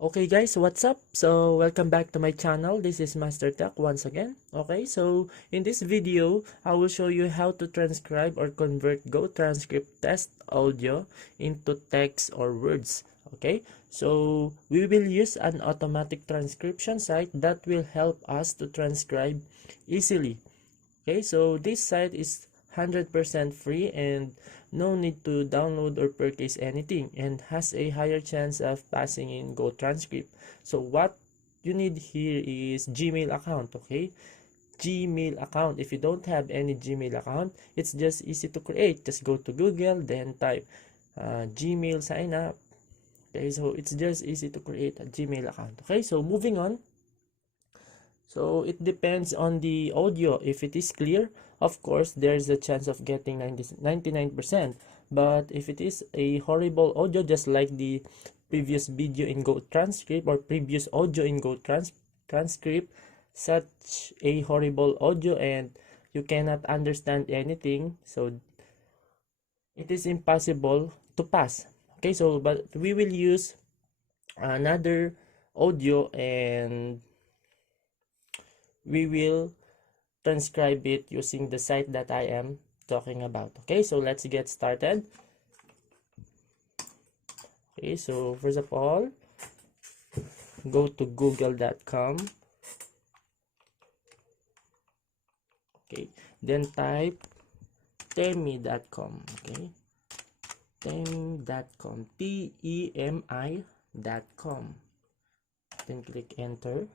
Okay guys, what's up? So welcome back to my channel. This is Master Tech once again. Okay, so in this video, I will show you how to transcribe or convert Go Transcript test audio into text or words. Okay, so we will use an automatic transcription site that will help us to transcribe easily. Okay, so this site is 100% free and no need to download or purchase anything and has a higher chance of passing in Go Transcript. So what you need here is Gmail account, okay? Gmail account. If you don't have any Gmail account, it's just easy to create. Just go to Google, then type Gmail sign up. Okay, so it's just easy to create a Gmail account. Okay, so moving on. So it depends on the audio. If it is clear, of course, there's a chance of getting 99%. But if it is a horrible audio, just like the previous video in Go Transcript or previous audio in Go Transcript, such a horrible audio and you cannot understand anything, so it is impossible to pass. Okay, so but we will use another audio and we will transcribe it using the site that I am talking about. Okay, so let's get started. Okay, so first of all, go to google.com. Okay, then type temi.com. Okay, temi.com, temi.com. Then click enter.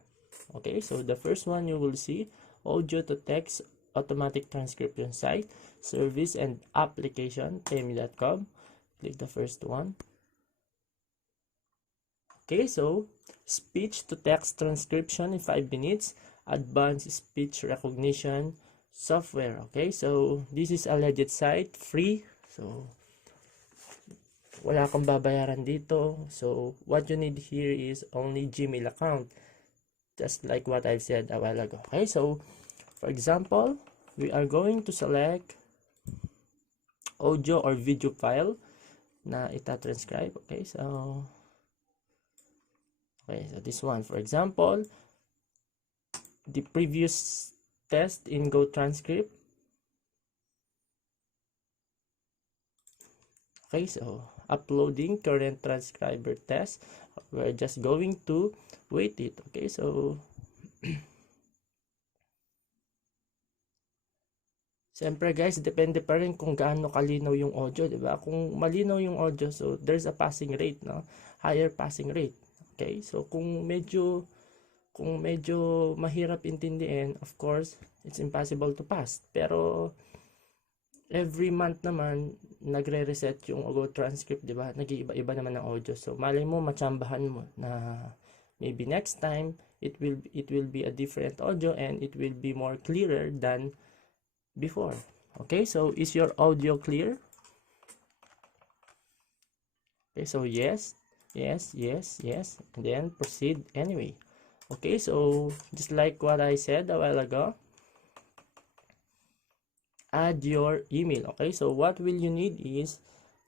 Okay, so the first one you will see audio to text automatic transcription site, service and application, temi.com. Click the first one. Okay, so speech to text transcription in 5 minutes, advanced speech recognition software. Okay, so this is a legit site, free. So wala kang babayaran dito. So what you need here is only Gmail account, just like what I've said a while ago. Okay, so for example, we are going to select audio or video file na ita-transcribe. Okay, so this one, for example, the previous test in Go Transcript. Okay, so uploading current transcriber test. We're just going to wait it. Okay, so siyempre guys, depende pa rin kung gaano kalinaw yung audio, di ba? Kung malinaw yung audio, so there's a passing rate, no? Higher passing rate. Okay, so kung medyo mahirap intindihin, of course, it's impossible to pass. Pero every month naman nagre-reset yung Go Transcript, di ba? Nag-iiba-iba naman ang audio. So malay mo matsambahan mo na maybe next time it will be a different audio and it will be more clearer than before. Okay, so is your audio clear? Okay, so yes, and then proceed anyway. Okay, so just like what I said a while ago, add your email. Okay, so what will you need is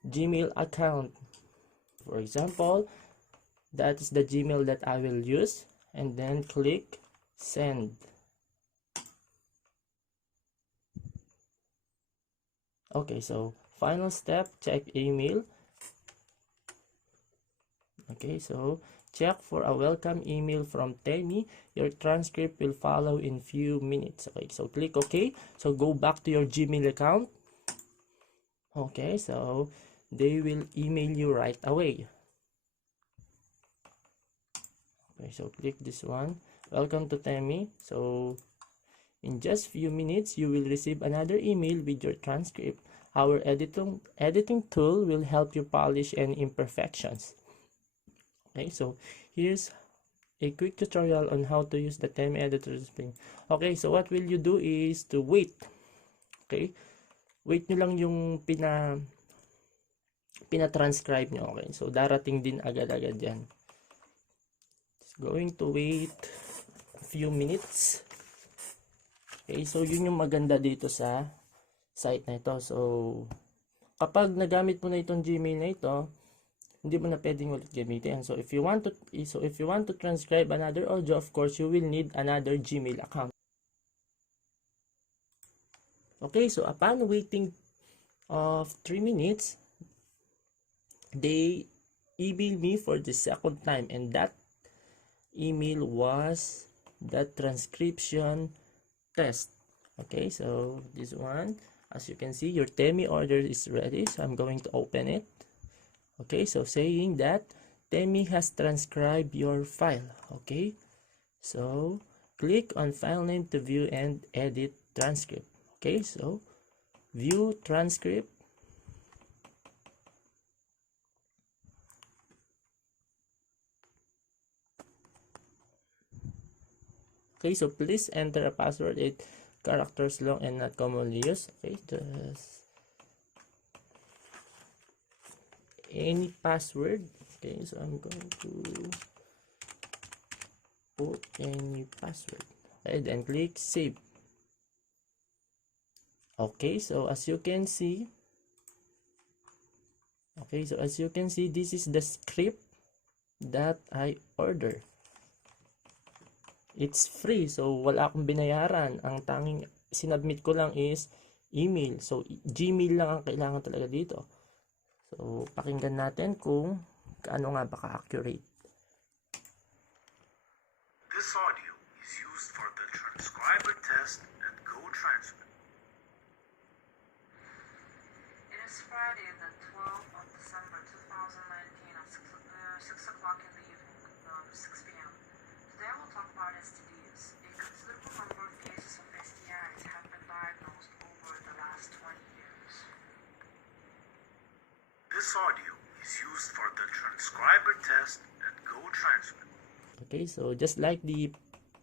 Gmail account. For example, that is the Gmail that I will use, and then click send. Okay, so final step, check email. Okay, so check for a welcome email from Temi. Your transcript will follow in few minutes. Okay, so click OK. So go back to your Gmail account. Okay, so they will email you right away. Okay, so click this one. Welcome to Temi. So in just few minutes, you will receive another email with your transcript. Our editing tool will help you polish any imperfections. Okay, so here's a quick tutorial on how to use the Temi editor thing. Okay, so what will you do is to wait. Okay, wait nyo lang yung pina-transcribe nyo. Okay, so darating din agad-agad yan. Just going to wait a few minutes. Okay, so yun yung maganda dito sa site na ito. So kapag nagamit mo na itong Gmail na ito, hindi mo na pwedeng ulit gamitin. So if you want to transcribe another audio, of course, you will need another Gmail account. Okay, so upon waiting of 3 minutes, they emailed me for the second time, and that email was the transcription test. Okay, so this one, as you can see, your Temi order is ready, so I'm going to open it. Okay, so saying that Temi has transcribed your file. Okay, so click on file name to view and edit transcript. Okay, so view transcript. Okay, so please enter a password 8 characters long and not commonly used. Okay, just any password. Okay, so I'm going to put any password. Okay, then click save. Okay, so as you can see, this is the script that I ordered. It's free, so wala akong binayaran. Ang tanging sinubmit ko lang is email. So Gmail lang ang kailangan talaga dito. So pakinggan natin kung kaano nga ba ka-accurate. This audio is used for the transcriber test at Go Transcript. It is Friday, the 12th of December 2019 at 6 o'clock in the evening, 6 p.m. Today we'll talk about STDs. A considerable number of cases of STIs have been diagnosed over the last 20 years. This audio is used for the transcriber test at Go Transcript. Okay, so just like the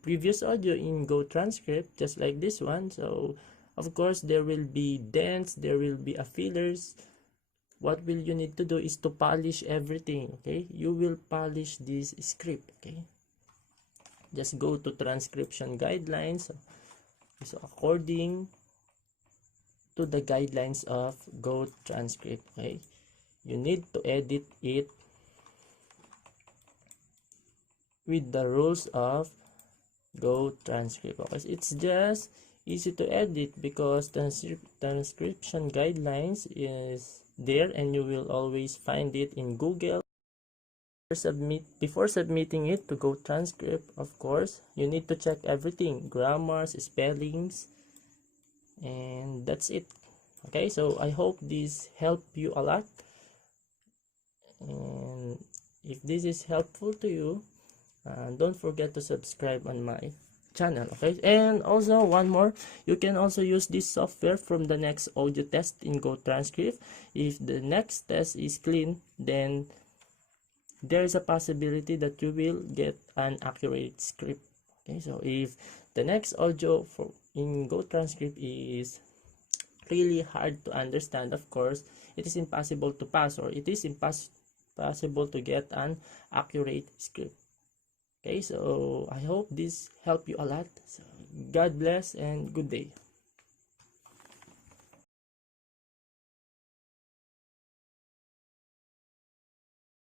previous audio in Go Transcript, just like this one, so of course there will be dents, there will be fillers. What will you need to do is to polish everything. Okay, you will polish this script. Okay, just go to transcription guidelines. So according to the guidelines of Go Transcript, okay, you need to edit it with the rules of Go Transcript. Okay, it's just easy to edit because transcription guidelines is there, and you will always find it in Google. Before submitting it to Go Transcript, of course, you need to check everything: grammars, spellings, and that's it. Okay, so I hope this helped you a lot, and if this is helpful to you, don't forget to subscribe on my channel. Okay, and also one more, you can also use this software from the next audio test in Go Transcript. If the next test is clean, then there is a possibility that you will get an accurate script. Okay, so if the next audio in Go Transcript is really hard to understand, of course, it is impossible to pass, or it is impossible to get an accurate script. Okay, so I hope this helped you a lot. So God bless and good day.